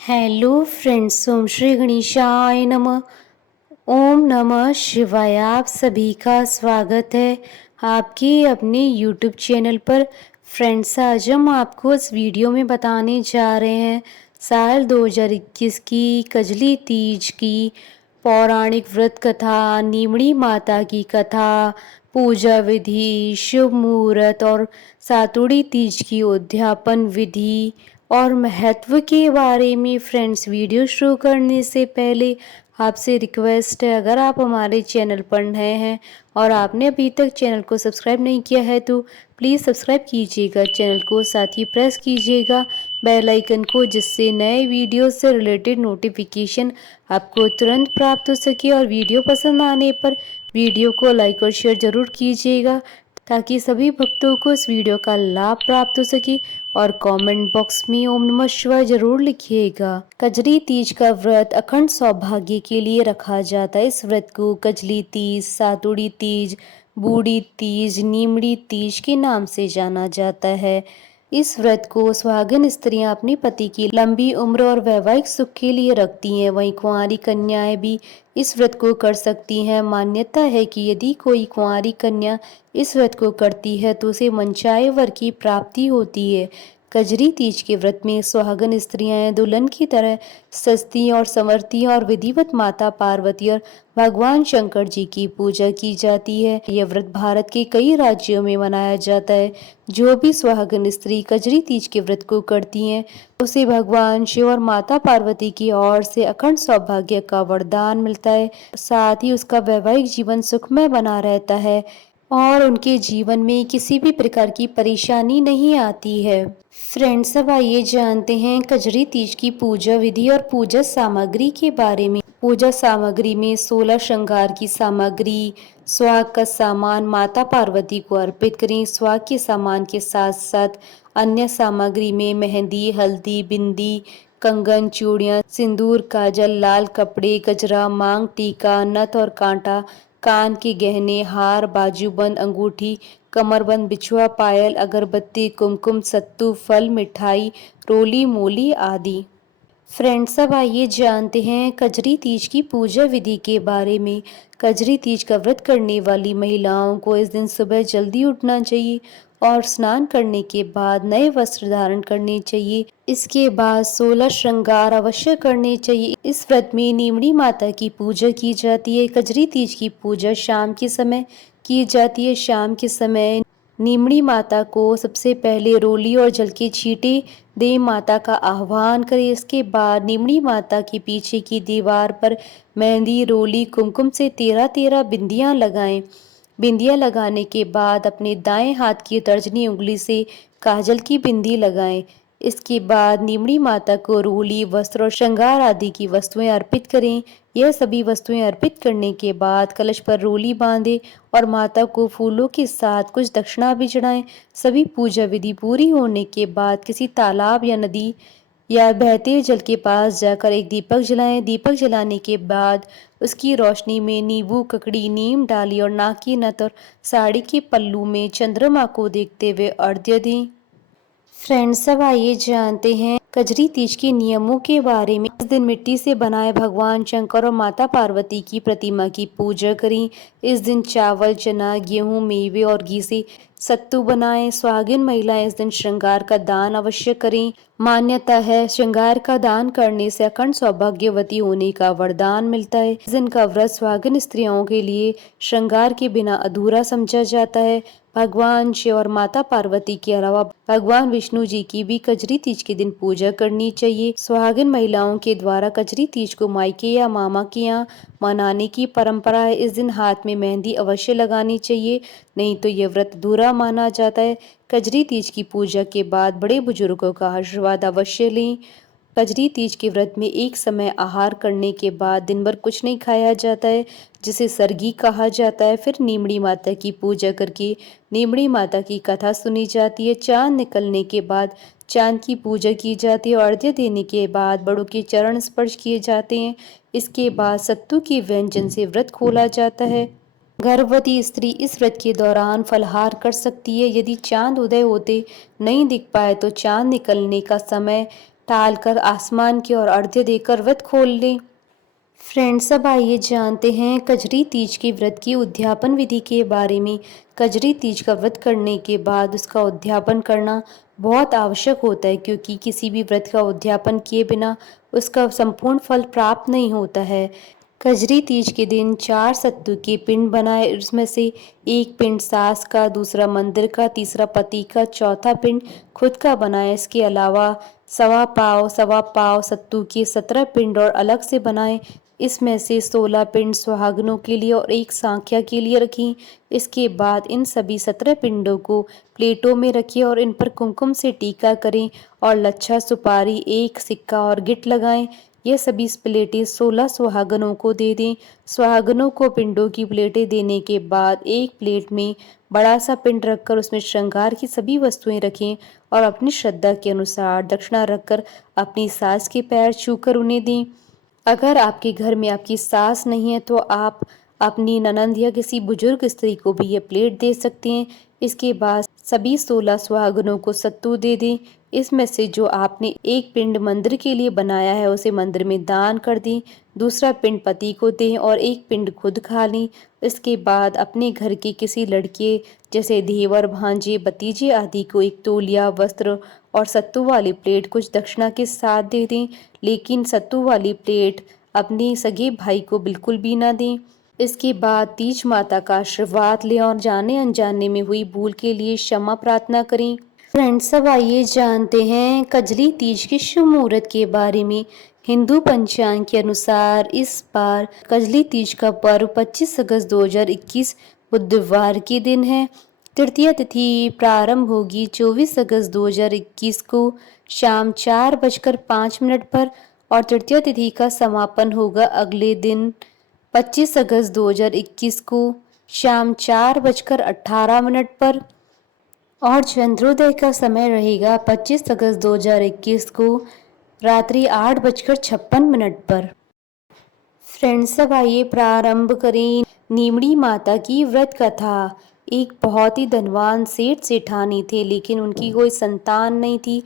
Hello friends, ओम श्री गणेशाय नमः। ओम नमः शिवाय। आप सभी का स्वागत है आपके अपने यूट्यूब चैनल पर। फ्रेंड्स, आज हम आपको इस वीडियो में बताने जा रहे हैं साल 2021 की कजली तीज की पौराणिक व्रत कथा, नीमड़ी माता की कथा, पूजा विधि, शुभ मुहूर्त और सातुड़ी तीज की उद्यापन विधि और महत्व के बारे में। फ्रेंड्स, वीडियो शुरू करने से पहले आपसे रिक्वेस्ट है, अगर आप हमारे चैनल पर नए हैं और आपने अभी तक चैनल को सब्सक्राइब नहीं किया है तो प्लीज़ सब्सक्राइब कीजिएगा चैनल को, साथ ही प्रेस कीजिएगा बेल आइकन को, जिससे नए वीडियो से रिलेटेड नोटिफिकेशन आपको तुरंत प्राप्त हो सके। और वीडियो पसंद आने पर वीडियो को लाइक और शेयर ज़रूर कीजिएगा ताकि सभी भक्तों को इस वीडियो का लाभ प्राप्त हो सके। और कमेंट बॉक्स में ओम नमः शिवाय जरूर लिखिएगा। कजरी तीज का व्रत अखंड सौभाग्य के लिए रखा जाता है। इस व्रत को कजली तीज, सातुड़ी तीज, बूढ़ी तीज, नीमड़ी तीज के नाम से जाना जाता है। इस व्रत को सुहागिन स्त्रियां अपने पति की लंबी उम्र और वैवाहिक सुख के लिए रखती हैं। वहीं कुंवारी कन्याएं भी इस व्रत को कर सकती हैं। मान्यता है कि यदि कोई कुंवारी कन्या इस व्रत को करती है तो उसे मनचाहे वर की प्राप्ति होती है। कजरी तीज के व्रत में सुहागन स्त्रियां दुल्हन की तरह सजती और संवरती और विधिवत माता पार्वती और भगवान शंकर जी की पूजा की जाती है। यह व्रत भारत के कई राज्यों में मनाया जाता है। जो भी सुहागन स्त्री कजरी तीज के व्रत को करती हैं उसे भगवान शिव और माता पार्वती की ओर से अखंड सौभाग्य का वरदान मिलता है। साथ ही उसका वैवाहिक जीवन सुखमय बना रहता है और उनके जीवन में किसी भी प्रकार की परेशानी नहीं आती है। फ्रेंड्स, अब आइए जानते हैं कजरी तीज की पूजा विधि और पूजा सामग्री के बारे में। पूजा सामग्री में 16 श्रृंगार की सामग्री, सुहाग का सामान माता पार्वती को अर्पित करें। सुहाग के सामान के साथ साथ अन्य सामग्री में मेहंदी, हल्दी, बिंदी, कंगन, चूड़ियां, सिंदूर, काजल, लाल कपड़े, गजरा, मांग टीका, नथ और कांटा, कान के गहने, हार, बाजूबंद, अंगूठी, कमरबंद, बिछुआ, पायल, अगरबत्ती, कुमकुम, सत्तू, फल, मिठाई, रोली मोली आदि। फ्रेंड्स, अब आइए जानते हैं कजरी तीज की पूजा विधि के बारे में। कजरी तीज का व्रत करने वाली महिलाओं को इस दिन सुबह जल्दी उठना चाहिए और स्नान करने के बाद नए वस्त्र धारण करने चाहिए। इसके बाद 16 श्रृंगार अवश्य करने चाहिए। इस व्रत में नीमड़ी माता की पूजा की जाती है। कजरी तीज की पूजा शाम के समय की जाती है। शाम के समय नीमड़ी माता को सबसे पहले रोली और जल के छींटे दे माता का आह्वान करें। इसके बाद नीमड़ी माता के पीछे की दीवार पर मेहंदी, रोली, कुमकुम से 13-13 बिंदियां लगाएं। बिंदियां लगाने के बाद अपने दाएं हाथ की तर्जनी उंगली से काजल की बिंदी लगाएं। इसके बाद नीमड़ी माता को रोली, वस्त्र और श्रृंगार आदि की वस्तुएं अर्पित करें। यह सभी वस्तुएं अर्पित करने के बाद कलश पर रोली बांधें और माता को फूलों के साथ कुछ दक्षिणा भी चढ़ाएं। सभी पूजा विधि पूरी होने के बाद किसी तालाब या नदी या बहते जल के पास जाकर एक दीपक जलाएं। दीपक जलाने के बाद उसकी रोशनी में नींबू, ककड़ी, नीम डाली और नाक की नथ और साड़ी के पल्लू में चंद्रमा को देखते हुए अर्घ्य दें। फ्रेंड्स, अब आइए जानते हैं कजरी तीज के नियमों के बारे में। इस दिन मिट्टी से बनाए भगवान शंकर और माता पार्वती की प्रतिमा की पूजा करें। इस दिन चावल, चना, गेहूं, मेवे और घी से सत्तू बनाएं। सुहागिन महिलाएं इस दिन श्रृंगार का दान अवश्य करें। मान्यता है श्रृंगार का दान करने से अखंड सौभाग्यवती होने का वरदान मिलता है। इस दिन का व्रत सुहागिन स्त्रियों के लिए श्रृंगार के बिना अधूरा समझा जाता है। भगवान शिव और माता पार्वती के अलावा भगवान विष्णु जी की भी कजरी तीज के दिन पूजा करनी चाहिए। सुहागिन महिलाओं के द्वारा कजरी तीज को मायके या मामा के यहाँ मनाने की परंपरा है। इस दिन हाथ में मेहंदी अवश्य लगानी चाहिए, नहीं तो यह व्रत अधूरा माना जाता है। कजरी तीज की पूजा के बाद बड़े बुजुर्गों का आशीर्वाद अवश्य लें। कजरी तीज के व्रत में एक समय आहार करने के बाद दिन भर कुछ नहीं खाया जाता है, जिसे सरगी कहा जाता है। फिर नीमड़ी माता की पूजा करके नीमड़ी माता की कथा सुनी जाती है। चांद निकलने के बाद चांद की पूजा की जाती है और अर्घ्य देने के बाद बड़ों के चरण स्पर्श किए जाते हैं। इसके बाद सत्तू के व्यंजन से व्रत खोला जाता है। गर्भवती स्त्री इस व्रत के दौरान फलाहार कर सकती है। यदि चांद उदय होते नहीं दिख पाए तो चांद निकलने का समय टालकर आसमान की ओर अर्घ्य देकर व्रत खोल लें। फ्रेंड्स, अब आइए जानते हैं कजरी तीज के व्रत की उद्यापन विधि के बारे में। कजरी तीज का व्रत करने के बाद उसका उद्यापन करना बहुत आवश्यक होता है, क्योंकि किसी भी व्रत का उद्यापन किए बिना उसका संपूर्ण फल प्राप्त नहीं होता है। कजरी तीज के दिन 4 सत्तू के पिंड बनाए, उसमें से एक पिंड सास का, दूसरा मंदिर का, तीसरा पति का, चौथा पिंड खुद का बनाए। इसके अलावा सवा पाव सत्तू के 17 पिंड और अलग से बनाए। इसमें से 16 पिंड सुहागनों के लिए और एक सांख्या के लिए रखी। इसके बाद इन सभी 17 पिंडों को प्लेटों में रखिए और इन पर कुमकुम से टीका करें और लच्छा, सुपारी, एक सिक्का और गिट लगाएं। ये सभी प्लेटें 16 सुहागनों को दे दें। सुहागनों को पिंडों की प्लेटें देने के बाद एक प्लेट में बड़ा सा पिंड रखकर उसमें श्रृंगार की सभी वस्तुएं रखें और अपनी श्रद्धा के अनुसार दक्षिणा रखकर अपनी सास के पैर छूकर उन्हें दें। अगर आपके घर में आपकी सास नहीं है तो आप अपनी ननंद या किसी बुजुर्ग स्त्री को भी ये प्लेट दे सकते हैं। इसके बाद सभी 16 सुहागनों को सत्तू दे दें। इसमें से जो आपने एक पिंड मंदिर के लिए बनाया है उसे मंदिर में दान कर दें, दूसरा पिंड पति को दें और एक पिंड खुद खा लें। इसके बाद अपने घर के किसी लड़के जैसे देवर, भांजे, भतीजे आदि को एक तौलिया, वस्त्र और सत्तू वाली प्लेट कुछ दक्षिणा के साथ दे दें, लेकिन सत्तू वाली प्लेट अपने सगे भाई को बिल्कुल भी ना दें। इसके बाद तीज माता का आशीर्वाद लें और जाने अनजाने में हुई भूल के लिए क्षमा प्रार्थना करें। फ्रेंड्स, अब आइए जानते हैं कजली तीज के शुभ मुहूर्त के बारे में। हिंदू पंचांग के अनुसार इस बार कजली तीज का पर्व 25 अगस्त 2021 बुधवार के दिन है। तृतीया तिथि प्रारंभ होगी 24 अगस्त 2021 को शाम 4:05 पर और तृतीया तिथि का समापन होगा अगले दिन 25 अगस्त 2021 को शाम 4:18 पर और चंद्रोदय का समय रहेगा 25 अगस्त 2021 को रात्रि 8:56 पर। फ्रेंड्स, अब आइए प्रारंभ करें नीमड़ी माता की व्रत कथा। एक बहुत ही धनवान सेठ सेठानी थे, लेकिन उनकी कोई संतान नहीं थी।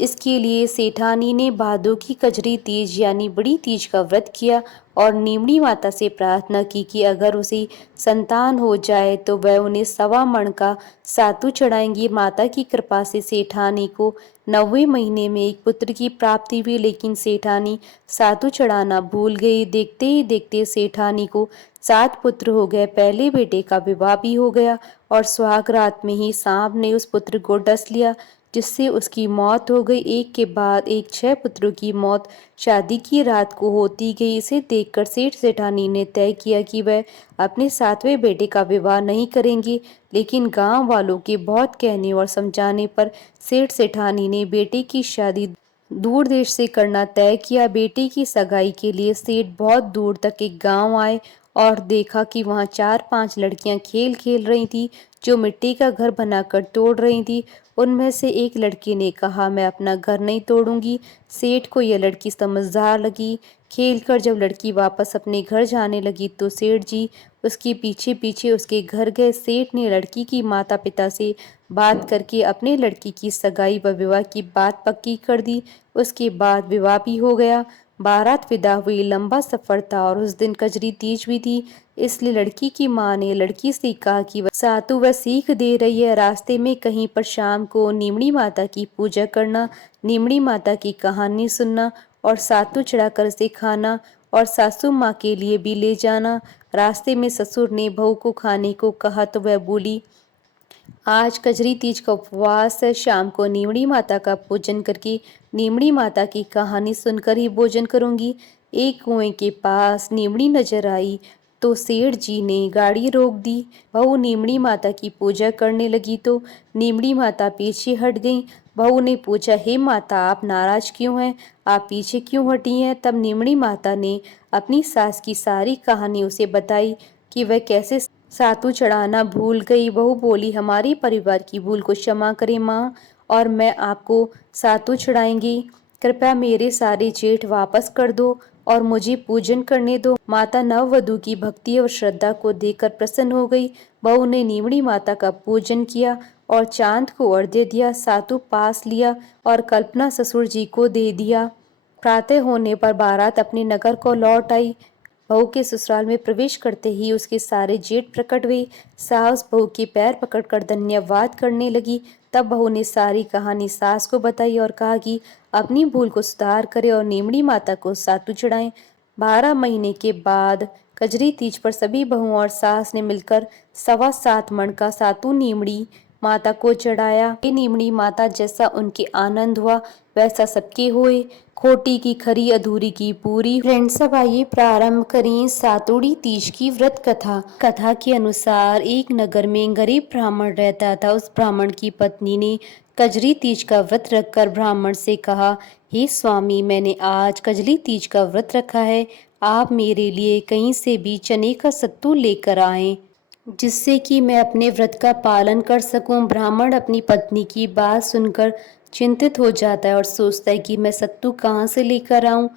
इसके लिए सेठानी ने भादों की कजरी तीज यानी बड़ी तीज का व्रत किया और नीमड़ी माता से प्रार्थना की कि अगर उसे संतान हो जाए तो वह उन्हें 1.25 का सातू चढ़ाएंगी। माता की कृपा से सेठानी को 9वें महीने में एक पुत्र की प्राप्ति हुई, लेकिन सेठानी सातू चढ़ाना भूल गई। देखते ही देखते सेठानी को 7 पुत्र हो गए। पहले बेटे का विवाह भी हो गया और सुहाग रात में ही सांप ने उस पुत्र को डस लिया, जिससे उसकी मौत हो गई। एक के बाद एक 6 पुत्रों की मौत शादी की रात को होती गई। इसे देखकर सेठ सेठानी ने तय किया कि वह अपने 7वें बेटे का विवाह नहीं करेंगे, लेकिन गांव वालों के बहुत कहने और समझाने पर सेठ सेठानी ने बेटे की शादी दूर देश से करना तय किया। बेटे की सगाई के लिए सेठ बहुत दूर तक एक गांव आए और देखा कि वहां 4-5 लड़कियां खेल खेल रही थी, जो मिट्टी का घर बनाकर तोड़ रही थी। उनमें से एक लड़की ने कहा, मैं अपना घर नहीं तोड़ूंगी। सेठ को यह लड़की समझदार लगी। खेलकर जब लड़की वापस अपने घर जाने लगी तो सेठ जी उसके पीछे पीछे उसके घर गए। सेठ ने लड़की की माता पिता से बात करके अपने लड़की की सगाई व विवाह की बात पक्की कर दी। उसके बाद विवाह भी हो गया। बारात विदा हुई। लंबा सफर था और उस दिन कजरी तीज भी थी, इसलिए लड़की की माँ ने लड़की से कहा कि वह सातु वह सीख दे रही है, रास्ते में कहीं पर शाम को नीमड़ी माता की पूजा करना, नीमड़ी माता की कहानी सुनना और सातु चढ़ाकर उसे खाना और सासू माँ के लिए भी ले जाना। रास्ते में ससुर ने बहू को खाने को कहा तो वह बोली, आज कजरी तीज का उपवास है, शाम को नीमड़ी माता का पूजन करके नीमड़ी माता की कहानी सुनकर ही भोजन करूंगी। एक कुएं के पास नीमड़ी नजर आई तो सेठ जी ने गाड़ी रोक दी। बहू नीमड़ी माता की पूजा करने लगी तो नीमड़ी माता पीछे हट गई। बहू ने पूछा, हे माता, आप नाराज क्यों हैं? आप पीछे क्यों हटी हैं? तब नीमड़ी माता ने अपनी सास की सारी कहानी उसे बताई कि वह कैसे सातू चढ़ाना भूल गई। बहू बोली, हमारे परिवार की भूल को क्षमा करें माँ, और मैं आपको सातू चढ़ाएंगी। कृपया मेरे सारे जेठ वापस कर दो और मुझे पूजन करने दो। माता नववधू की भक्ति और श्रद्धा को देखकर प्रसन्न हो गई। बहू ने नीमड़ी माता का पूजन किया और चांद को अर्घ्य दिया। सातु पास लिया और कल्पना ससुर जी को दे दिया। प्रातः होने पर बारात अपने नगर को लौट आई। बहू के ससुराल में प्रवेश करते ही उसके सारे जेठ प्रकट हुए। सास बहू के पैर पकड़कर धन्यवाद करने लगी। तब बहू ने सारी कहानी सास को बताई और कहा कि अपनी भूल को सुधार करे और नीमड़ी माता को सातु चढ़ाएं। 12 महीने के बाद कजरी तीज पर सभी बहुओं और सास ने मिलकर 7.25 मण का सातु नीमड़ी माता को चढ़ाया। ये नीमड़ी माता जैसा उनके आनंद हुआ वैसा सबके हुए। खोटी की खरी अधूरी की पूरी। फ्रेंड्स, सब आइए प्रारंभ करें सातुड़ी तीज की व्रत कथा। कथा के अनुसार एक नगर में गरीब ब्राह्मण रहता था। उस ब्राह्मण की पत्नी ने कजरी तीज का व्रत रखकर ब्राह्मण से कहा, हे स्वामी, मैंने आज कजरी तीज का व्रत रखा है। आप मेरे लिए कहीं से भी चने का सत्तू लेकर आएं, जिससे कि मैं अपने व्रत का पालन कर सकूं। ब्राह्मण अपनी पत्नी की बात सुनकर चिंतित हो जाता है और सोचता है कि मैं सत्तू कहाँ से लेकर आऊं।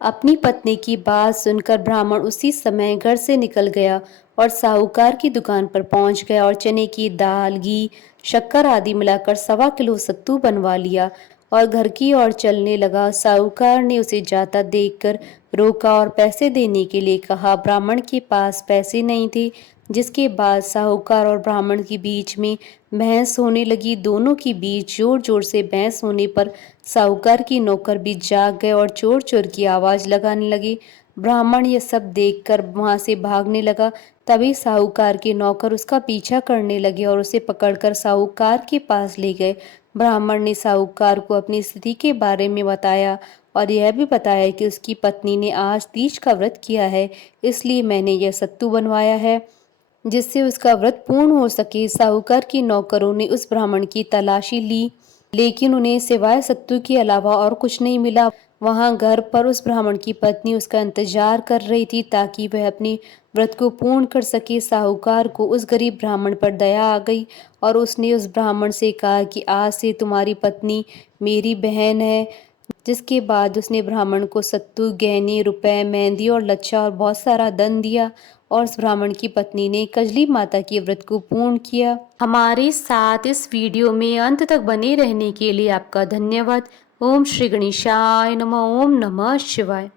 अपनी पत्नी की बात सुनकर ब्राह्मण उसी समय घर से निकल गया और साहूकार की दुकान पर पहुंच गया और चने की दाल, घी, शक्कर आदि मिलाकर 1.25 किलो सत्तू बनवा लिया और घर की ओर चलने लगा। साहूकार ने उसे जाता देखकर रोका और पैसे देने के लिए कहा। ब्राह्मण के पास पैसे नहीं थे, जिसके बाद साहूकार और ब्राह्मण के बीच में बहस होने लगी। दोनों के बीच जोर जोर से बहस होने पर साहूकार की नौकर भी जाग गए और चोर चोर की आवाज लगाने लगे। ब्राह्मण यह सब देखकर वहां से भागने लगा। तभी साहूकार के नौकर उसका पीछा करने लगे और उसे पकड़कर साहूकार के पास ले गए। ब्राह्मण ने साहूकार को अपनी स्थिति के बारे में बताया और यह भी बताया कि उसकी पत्नी ने आज तीज का व्रत किया है, इसलिए मैंने यह सत्तू बनवाया है, जिससे उसका व्रत पूर्ण हो सके। साहूकार के नौकरों ने उस ब्राह्मण की तलाशी ली, लेकिन उन्हें सिवाय सत्तू के अलावा और कुछ नहीं मिला। वहां घर पर उस ब्राह्मण की पत्नी उसका इंतजार कर रही थी ताकि वह अपने व्रत को पूर्ण कर सके। साहूकार को उस गरीब ब्राह्मण पर दया आ गई और उसने उस ब्राह्मण से कहा कि आज से तुम्हारी पत्नी मेरी बहन है। जिसके बाद उसने ब्राह्मण को सत्तू, गहने, रुपए, मेहंदी और लच्छा और बहुत सारा धन दिया और उस ब्राह्मण की पत्नी ने कजली माता के व्रत को पूर्ण किया। हमारे साथ इस वीडियो में अंत तक बने रहने के लिए आपका धन्यवाद। ओम श्री गणेशाय नमः। ओम नमः शिवाय।